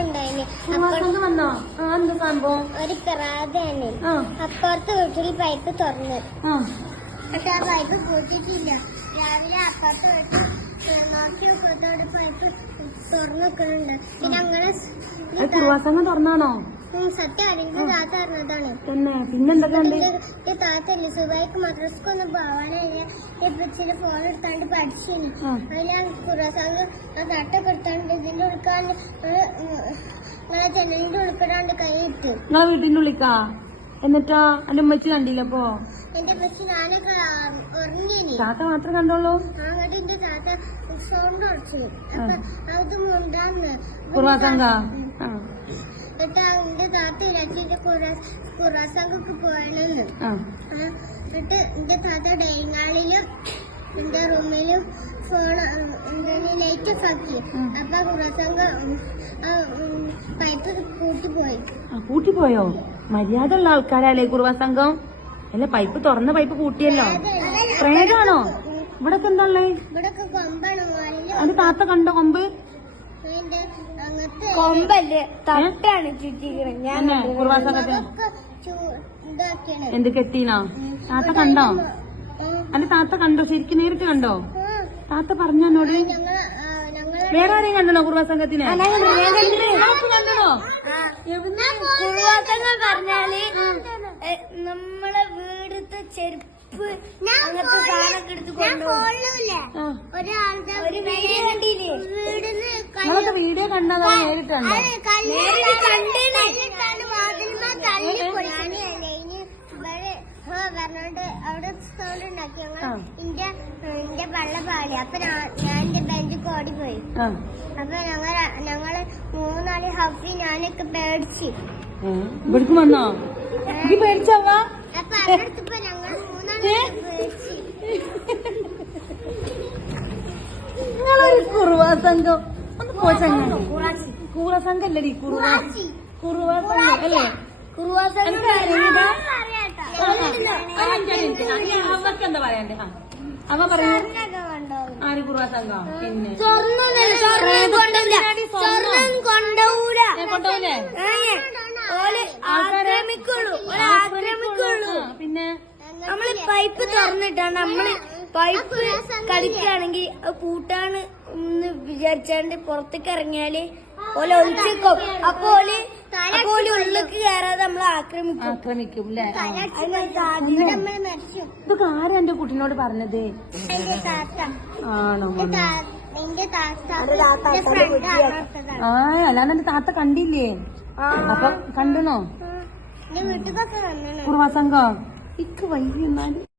ഉണ്ടായിന്. അപ്പോൾ പ്രവാസംഗം വന്നോ? ആ എന്താ സംഭവം? ഒരു കിറാതാണ് അപ്പുറത്ത് വീട്ടിൽ പൈപ്പ് തുറന്നു. പക്ഷെ ആ പൈപ്പ് പൂട്ടിട്ടില്ല രാവിലെ അപ്പുറത്ത് വീട്ടിൽ നോക്കി പൈപ്പ് തുറന്നു വെക്കുന്നുണ്ട് പിന്നെ അങ്ങനെ തുറന്നാണോ? ഉം, സത്യം അതിന്റെ താത്ത അറിഞ്ഞതാണ് തന്നെ പിന്നെന്തൊക്കെ ഉണ്ട്? എന്റെ താത്തല്ലേ സുബൈക്ക് മദ്രസ്ക്കൊന്നും പോവാനായി ഇപ്പച്ചിന്റെ ഫോൺ എടുത്താണ്ട് പഠിച്ചിന്. ആ. അതിന് കുറസാങ്ക് തട്ടൊക്കെ എടുത്താണ്ട് ഇതിന്റെ ഉൾക്കാൻ നിങ്ങളെ ജനലിന്റെ ഉൾപ്പെടാണ്ട് കൈ ഇട്ടു നിങ്ങളെ വീട്ടിന്റെ ഉള്ളിക്കാ? എന്നിട്ടാ? എന്റെ ഉമ്മച്ചി കണ്ടില്ല അപ്പോ എന്റെ ഉമ്മച്ചി ഞാനൊക്കെ ഉറങ്ങിനി. താത്ത മാത്രം കണ്ടോളൂ അങ്ങോട്ട് എന്റെ താത്ത സൗണ്ട് അടച്ചു അപ്പൊ അത് മുണ്ടാന്ന്. കുറുവാസംഗ ആ എന്നിട്ട് എന്റെ താത്ത എന്നിട്ട് എന്റെ താത്ത ഡൈനിങ് എന്റെ റൂമിലും ഫോൺ ലൈറ്റ് ആക്കി. അപ്പൊ പൈപ്പ് കൂട്ടിപ്പോയി മര്യാദ ഉള്ള ആൾക്കാരല്ലേ കുറുവാസംഘം അല്ല പൈപ്പ് തുറന്ന പൈപ്പ് കൂട്ടിയല്ലോ പ്രേതാണോ? ഇവിടൊക്കെ എന്താ ഉള്ളേ? ഇവിടെ അത് താത്ത കണ്ടോ കൊമ്പ്? കൊമ്പല്ലേ? തട്ടാണ് ചുറ്റിക്കണം. ഞാൻ എന്ത് കെട്ടീനോ? താത്ത കണ്ടോ? അല്ല താത്ത കണ്ടോ? ശരിക്കും നേരിട്ട് കണ്ടോ? താത്ത പറഞ്ഞോട്. വേറെ ആരെയും കണ്ടോ? കണ്ടോ കുറുവാസങ്ങൾ പറഞ്ഞാൽ നമ്മളെ വീടത്തെ ചെരുപ്പ് അങ്ങനത്തെ സാധനമൊക്കെ എടുത്ത് കൊണ്ടുപോകും. ഒരു വീഡിയോ കണ്ടതാ വീടിന്ന് നിങ്ങളൊക്കെ വീഡിയോ കണ്ടോ നേരിട്ട് കണ്ടോ പറഞ്ഞോണ്ട് അവിടെ സൗണ്ട് ഉണ്ടാക്കി ഞങ്ങൾ ആ. ഇന്റെ ഇന്റെ വെള്ള പാടി. അപ്പൊ ഞാൻ എന്റെ ഓടിപ്പോയി. അപ്പൊ ഞങ്ങൾ ഞങ്ങൾ മൂന്നാൽ ഹഫി ഞാനൊക്കെ പേടിച്ച്. ഏ, ഇവിടേക്ക് വന്നോ? പേടിച്ചവ അപ്പൊ അടുത്തപ്പോ ഞങ്ങൾ മൂന്നാൽ പേടിച്ച്. നിങ്ങളൊരു കുറുവാ സംഘം. ഒന്ന് പോച്ചങ്ങ കുറുവാ സംഘം അല്ലടി കുറുവാ കുറുവാ സംഘം അല്ലേ. ആ, ഇനി അവക്ക് എന്താ പറയണ്ടേ? ആ അവ പറയൂ. ആര് കുറുവാ സംഘം പിന്നെ. പിന്നെ? നമ്മൾ പൈപ്പ് തുറന്നിട്ടാണ് നമ്മൾ പൈപ്പ് കളിക്കുകയാണെങ്കിൽ പൂട്ടാണ്. എന്ന് വിചാരിച്ചാണ്ട് പുറത്തേക്ക് ഇറങ്ങിയാൽ ഓല ഒളിച്ചേക്കും അപ്പൊ ഓൽ അപ്പൊ ഓൽ ഉള്ളിലേക്ക് കയറാതെ നമ്മളെ ആക്രമിക്കും. ആക്രമിക്കും അല്ലേ ഇതൊക്കെ ആരാ എന്റെ കുട്ടിനോട് പറഞ്ഞത്? ആണോ? ആ അല്ലാതെ എന്റെ താത്ത കണ്ടില്ലേ? അപ്പൊ കണ്ടണോ കുറുവാസംഘം ഇക്ക് വൈകി എന്നാൽ.